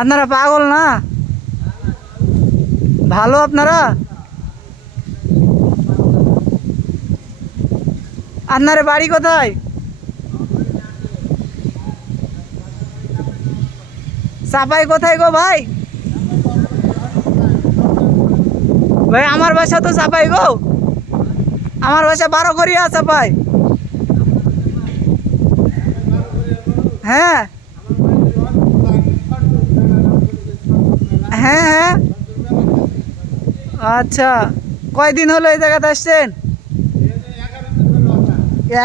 আপনারা পাগল না? ভালো আপনারা? আপনার বাড়ি কোথায়? চাপাই কোথায় গো ভাই? ভাই, আমার বাসা তো চাপাই গো। আমার বাসা বারো করিয়া চাপাই। হ্যাঁ? হ্যাঁ হ্যাঁ। আচ্ছা কয়দিন হলো এই জায়গাতে আসছেন?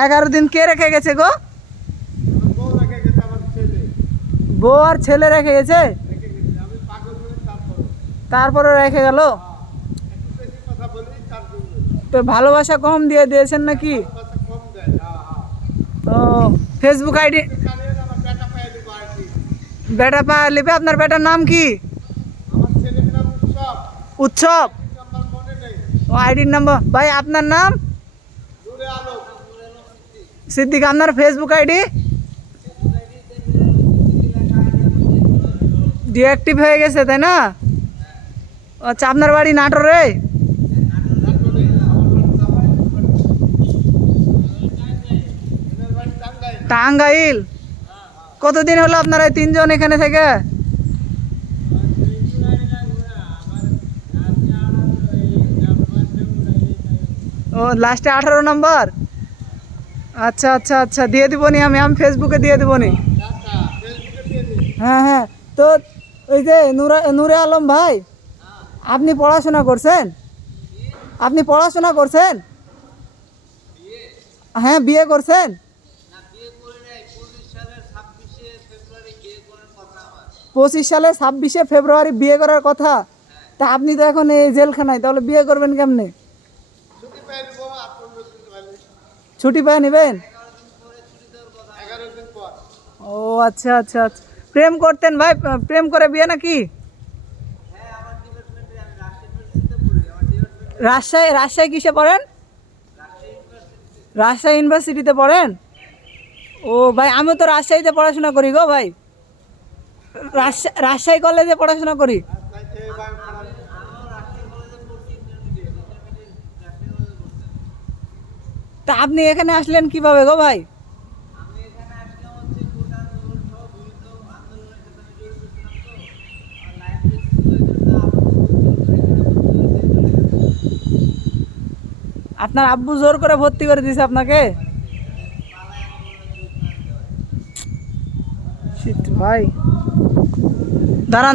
এগারো দিন কে রেখে গেছে গো? বউ আর ছেলে রেখে গেছে? তারপরে রেখে গেল? তো ভালোবাসা কম দিয়ে দিয়েছেন নাকি? তো ফেসবুক আইডি বেটা পা লিপে আপনার বেটার নাম কি? উৎসব। ও আইডির নাম্বার। ভাই, আপনার নাম? সিদ্দিক, আপনার ফেসবুক আইডি? ডিঅ্যাক্টিভ হয়ে গেছে, তাই না? আচ্ছা আপনার বাড়ি নাটোরে? টাঙ্গাইল। কতদিন হলো আপনারা তিনজন এখানে থেকে? ও লাস্টে আঠারো নম্বর? আচ্ছা আচ্ছা আচ্ছা দিয়ে দিব নি আমি আমি ফেসবুকে দিয়ে দিব নি হ্যাঁ হ্যাঁ তো ওই যে নুরে নুরে আলম ভাই, আপনি পড়াশোনা করছেন? আপনি পড়াশোনা করছেন? হ্যাঁ বিয়ে করছেন? পঁচিশ সালে ছাব্বিশে ফেব্রুয়ারি, বিয়ে করার কথা। তা আপনি তো এখন এই জেলখানায়, তাহলে বিয়ে করবেন কেমনে? ছুটি পায় নেবেন? ও আচ্ছা আচ্ছা আচ্ছা। প্রেম করতেন ভাই, প্রেম করে বিয়ে নাকি? রাজশাহী রাজশাহী কিসে পড়েন? রাজশাহী ইউনিভার্সিটিতে পড়েন? ও ভাই আমি তো রাজশাহীতে পড়াশোনা করি গো ভাই। রাজশাহী রাজশাহী কলেজে পড়াশোনা করি। তা আপনি এখানে আসলেন কীভাবে গো ভাই? আপনার আব্বু জোর করে ভর্তি করে দিয়েছে আপনাকে? ভাই। দাঁড়ান